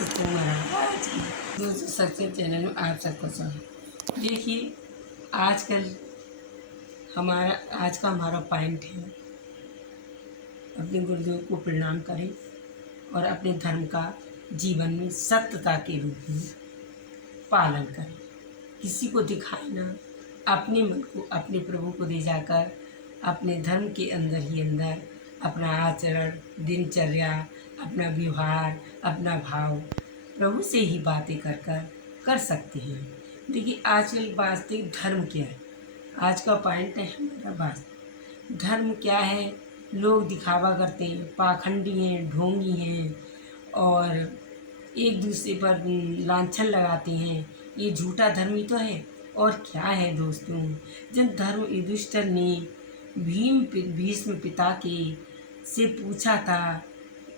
सत्संग महाराज की दोस्तों सत्संग चैनल में आप सबको स्वागत। देखिए आज का हमारा पॉइंट है, अपने गुरुदेव को प्रणाम करें और अपने धर्म का जीवन में सत्यता के रूप में पालन करें। किसी को दिखाए ना, अपने मन को अपने प्रभु को दे जाकर अपने धर्म के अंदर ही अंदर अपना आचरण, दिनचर्या, अपना व्यवहार, अपना भाव प्रभु से ही बातें कर सकते हैं। देखिए आजकल वास्तविक धर्म क्या है, आज का पॉइंट है हमारा वास्तविक धर्म क्या है। लोग दिखावा करते हैं, पाखंडी हैं, ढोंगी हैं और एक दूसरे पर लांछन लगाते हैं। ये झूठा धर्म ही तो है और क्या है दोस्तों। जब धर्म युधिष्ठिर ने भीष्म पिता के से पूछा था,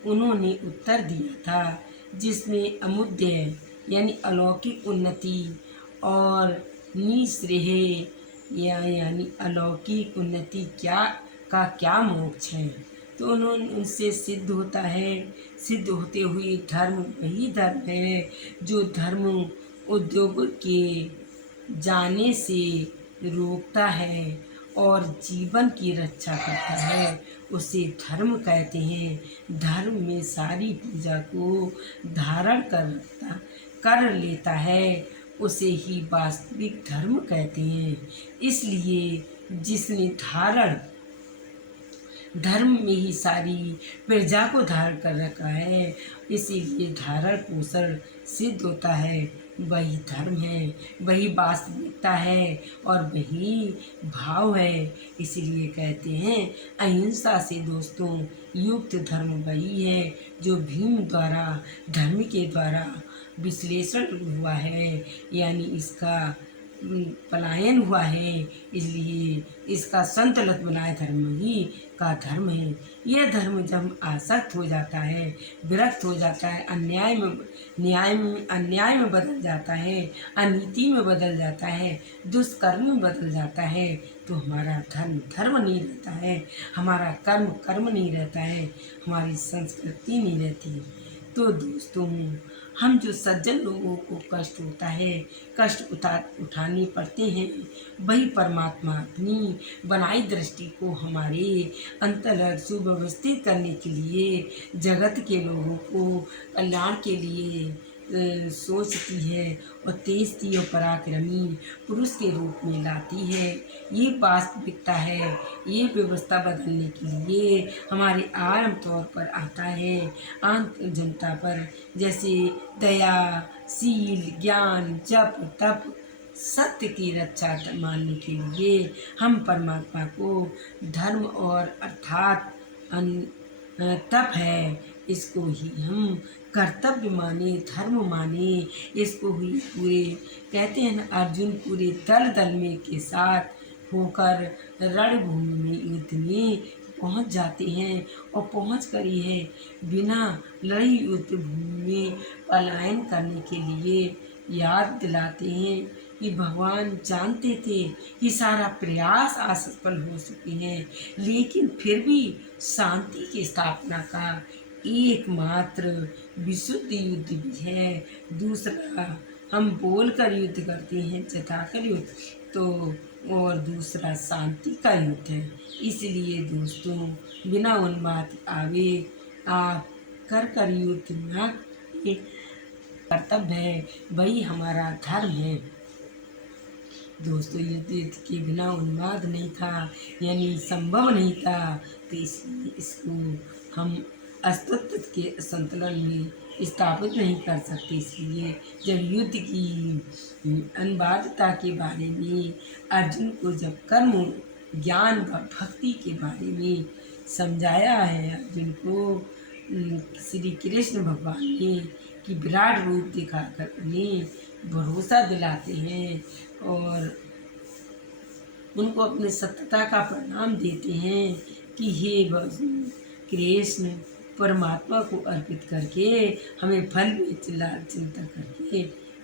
उन्होंने उत्तर दिया था जिसमें अमुद्य यानी अलौकिक उन्नति और निःश्रेय यानी अलौकिक उन्नति क्या मोक्ष है। तो उन्होंने उनसे सिद्ध होता है, सिद्ध होते हुए धर्म वही धर्म है जो धर्म उद्योग के जाने से रोकता है और जीवन की रक्षा करता है, उसे धर्म कहते हैं। धर्म में सारी पूजा को धारण कर लेता है, उसे ही वास्तविक धर्म कहते हैं। इसलिए जिसने धर्म में ही सारी प्रजा को धारण कर रखा है, इसीलिए धारण पोषण सिद्ध होता है, वही धर्म है, वही वास्तविकता है और वही भाव है। इसीलिए कहते हैं अहिंसा से दोस्तों युक्त धर्म वही है जो भीम द्वारा धर्म के द्वारा विश्लेषण हुआ है, यानी इसका पलायन हुआ है। इसलिए इसका संतुलित बनाए धर्म ही का धर्म है। यह धर्म जब आसक्त हो जाता है, विरक्त हो जाता है, अन्याय में बदल जाता है, अनीति में बदल जाता है, दुष्कर्म में बदल जाता है, तो हमारा धर्म नहीं रहता है, हमारा कर्म नहीं रहता है, हमारी संस्कृति नहीं रहती। तो दोस्तों हम जो सज्जन लोगों को कष्ट होता है, कष्ट उठाने पड़ते हैं, वही परमात्मा अपनी बनाई दृष्टि को हमारे अंतर्गत सुव्यवस्थित करने के लिए जगत के लोगों को कल्याण के लिए सोचती है और तेजती और पराक्रमी पुरुष के रूप में लाती है। ये वास्तविकता है। ये व्यवस्था बदलने के लिए हमारे आम तौर पर आता है आंत जनता पर, जैसे दया, शील, ज्ञान, जप, तप, सत्य की रक्षा मानने के लिए हम परमात्मा को धर्म और अर्थात तप है, इसको ही हम कर्तव्य माने, धर्म माने, इसको ही पूरे कहते हैं ना, अर्जुन पूरे दल में के साथ होकर रणभूमि में युद्ध में पहुंच जाते हैं और पहुंच कर है बिना लड़ी युद्ध भूमि में पलायन करने के लिए याद दिलाते हैं कि भगवान जानते थे कि सारा प्रयास असफल हो चुके हैं, लेकिन फिर भी शांति की स्थापना का एकमात्र विशुद्ध युद्ध भी है। दूसरा हम बोलकर युद्ध करते हैं, जताकर युद्ध, तो और दूसरा शांति का युद्ध है। इसलिए दोस्तों बिना उन्माद आवेग आप कर युद्ध न कर्तव्य है, वही हमारा धर्म है। दोस्तों युद्ध के बिना उन्माद नहीं था, यानी संभव नहीं था, तो इसलिए इसको हम अस्तित्व के संतुलन में स्थापित नहीं कर सकते। इसलिए जब युद्ध की अनिवार्यता के बारे में अर्जुन को जब कर्म, ज्ञान व भक्ति के बारे में समझाया है, अर्जुन को श्री कृष्ण भगवान ने कि विराट रूप दिखाकर उन्हें भरोसा दिलाते हैं और उनको अपने सत्यता का प्रणाम देते हैं कि हे कृष्ण, परमात्मा को अर्पित करके हमें फल में चिंता करके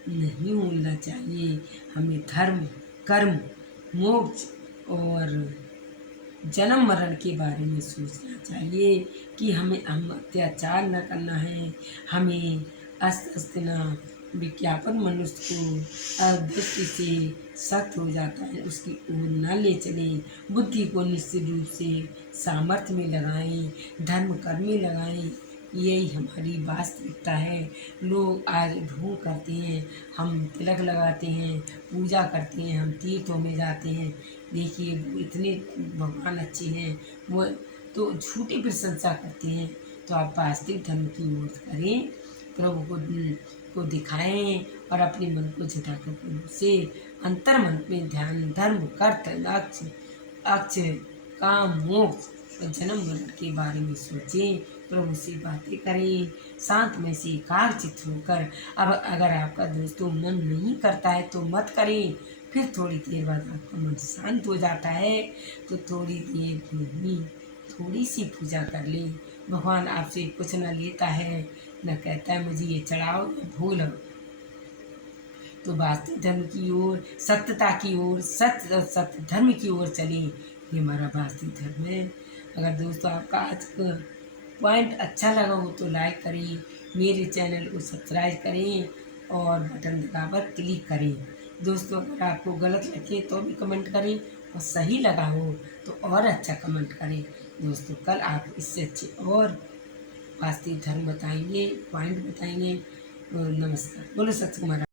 नहीं भूलना चाहिए। हमें धर्म, कर्म, मोक्ष और जन्म मरण के बारे में सोचना चाहिए कि हम अत्याचार न करना है, हमें अस्त अस्त न विज्ञापन मनुष्य को दृष्टि से सख्त हो जाता है, उसकी ओर न ले चले। बुद्धि को निश्चित रूप से सामर्थ्य में लगाएं, धर्म कर्म में लगाएं। यही हमारी वास्तविकता है। लोग आज ढोंग करते हैं, हम तिलक लगाते हैं, पूजा करते हैं, हम तीर्थों में जाते हैं। देखिए वो इतने भगवान अच्छे हैं, वो तो झूठी प्रशंसा करते हैं। तो आप वास्तविक धर्म की ओर करें, प्रभु को दिखाएं और अपने मन को झटाकर प्रभु से अंतर मन में ध्यान, धर्म कर्त लक्ष्य अक्ष काम मोक्ष और जन्म मरण के बारे में सोचें, प्रभु से बातें करें, शांत में से एकाग्रचित्त होकर। अब अगर आपका दोस्तों मन नहीं करता है तो मत करें। फिर थोड़ी देर बाद आपका मन शांत हो जाता है तो थोड़ी देर में ही थोड़ी सी पूजा कर लें। भगवान आपसे कुछ न लेता है, न कहता है मुझे ये चढ़ाओ या भोग लगाओ। तो वास्तविक धर्म की ओर, सत्यता की ओर, सत्य और सत्य धर्म की ओर चलें। ये हमारा वास्तविक धर्म है। अगर दोस्तों आपका आज का पॉइंट अच्छा लगा हो तो लाइक करें, मेरे चैनल को सब्सक्राइब करें और बटन दबाकर क्लिक करें। दोस्तों अगर आपको गलत लगे तो भी कमेंट करें और सही लगा हो तो और अच्छा कमेंट करें। दोस्तों कल आप इससे अच्छे और वास्तविक धर्म बताएंगे, पॉइंट बताएंगे। नमस्कार। बोलो सत्य कुमार।